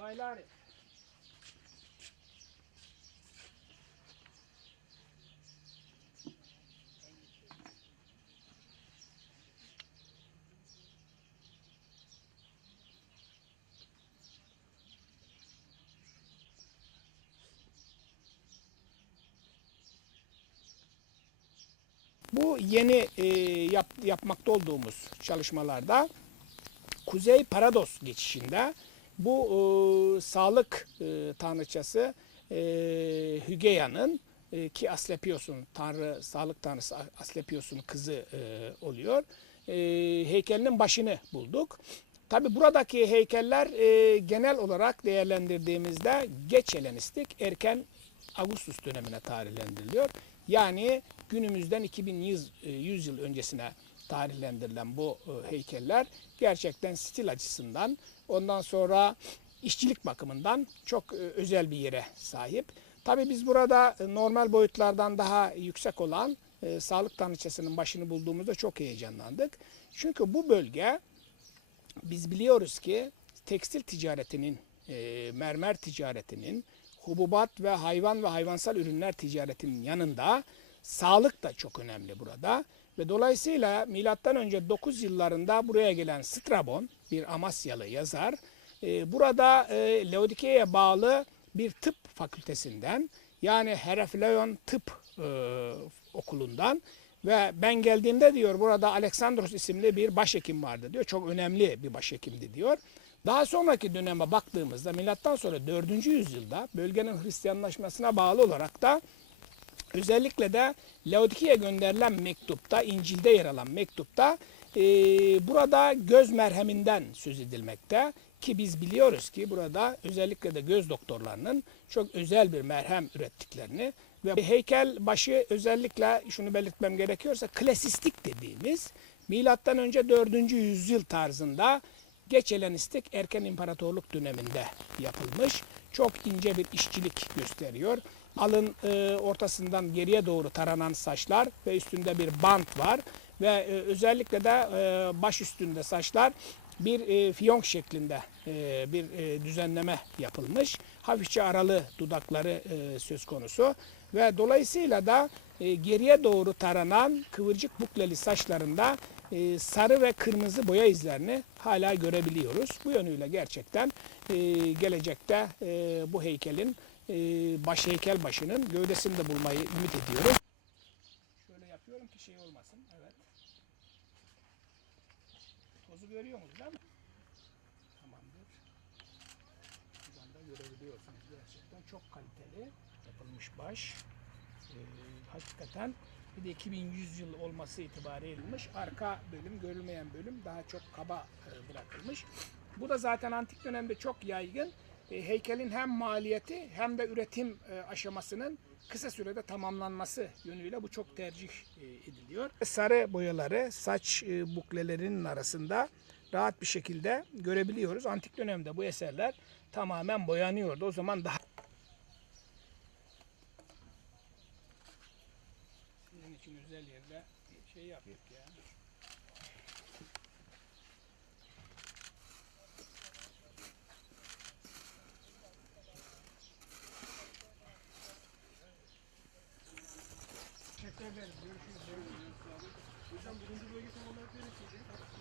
İsmail Arif. Bu yeni e, yap, yapmakta olduğumuz çalışmalarda Kuzey Parados geçişinde bu e, sağlık e, tanrıçası e, Hygeia'nın e, ki Asclepios'un tanrı sağlık tanrısı Asclepios'un kızı e, oluyor. E, heykelinin başını bulduk. Tabi buradaki heykeller e, genel olarak değerlendirdiğimizde geç Helenistik, erken Ağustos dönemine tarihlendiriliyor. Yani günümüzden 2100 e, 100 yıl öncesine tarihlendirilen bu e, heykeller gerçekten stil açısından ondan sonra işçilik bakımından çok e, özel bir yere sahip. Tabii biz burada e, normal boyutlardan daha yüksek olan sağlık tanrıçasının başını bulduğumuzda çok heyecanlandık. Çünkü bu bölge biz biliyoruz ki tekstil ticaretinin, mermer ticaretinin, hububat ve hayvan ve hayvansal ürünler ticaretinin yanında sağlık da çok önemli burada. Ve dolayısıyla milattan önce 9 yıllarında buraya gelen Strabon, bir Amasyalı yazar, e, burada e, Laodike'ye bağlı bir tıp fakültesinden yani Herafleion Tıp e, okulundan ve ben geldiğimde diyor burada Aleksandros isimli bir başhekim vardı diyor. Çok önemli bir başhekimdi diyor. Daha sonraki döneme baktığımızda milattan sonra 4. yüzyılda bölgenin Hristiyanlaşmasına bağlı olarak da özellikle de Laodiki'ye gönderilen mektupta, İncil'de yer alan mektupta e, burada göz merheminden söz edilmekte ki biz biliyoruz ki burada özellikle de göz doktorlarının çok özel bir merhem ürettiklerini ve heykel başı özellikle şunu belirtmem gerekiyorsa klasistik dediğimiz milattan önce 4. yüzyıl tarzında geç Helenistik erken imparatorluk döneminde yapılmış. Çok ince bir işçilik gösteriyor. Alın e, ortasından geriye doğru taranan saçlar ve üstünde bir bant var ve e, özellikle de e, baş üstünde saçlar bir e, fiyonk şeklinde e, bir e, düzenleme yapılmış. Hafifçe aralı dudakları e, söz konusu ve dolayısıyla da e, geriye doğru taranan kıvırcık bukleli saçlarında e, sarı ve kırmızı boya izlerini hala görebiliyoruz. Bu yönüyle gerçekten e, gelecekte e, bu heykelin baş heykel başının gövdesini de bulmayı ümit ediyorum. Şöyle yapıyorum ki şey olmasın. Evet. Tozu görüyor musunuz değil mi? Tamamdır. Buradan da görebiliyorsunuz gerçekten çok kaliteli yapılmış baş. Ee, hakikaten bir de 2100 yıl olması itibariyle edilmiş. Arka bölüm, görülmeyen bölüm daha çok kaba e, bırakılmış. Bu da zaten antik dönemde çok yaygın. E, heykelin hem maliyeti hem de üretim e, aşamasının kısa sürede tamamlanması yönüyle bu çok tercih e, ediliyor. Sarı boyaları saç buklelerinin arasında rahat bir şekilde görebiliyoruz. Antik dönemde bu eserler tamamen boyanıyordu. O zaman daha sizin için özel yerde şey yaptık ya. Ederiz. Görüşürüz. Hocam birinci bölge tam olarak neresiydi?